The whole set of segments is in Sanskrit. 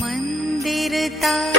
मन्दिरता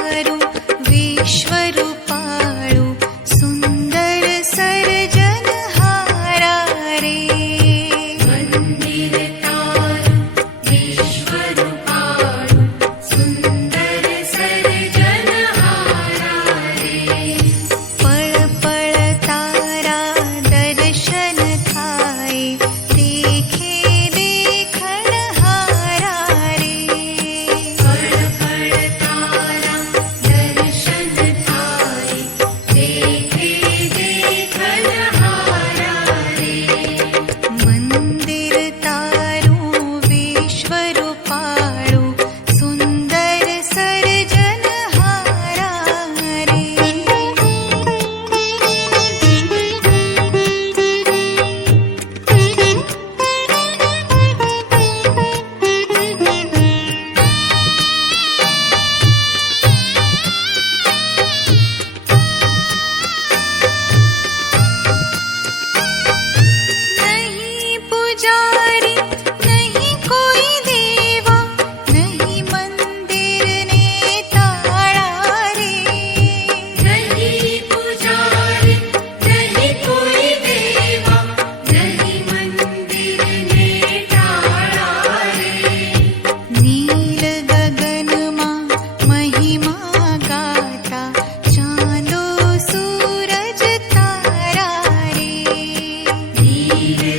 Yeah.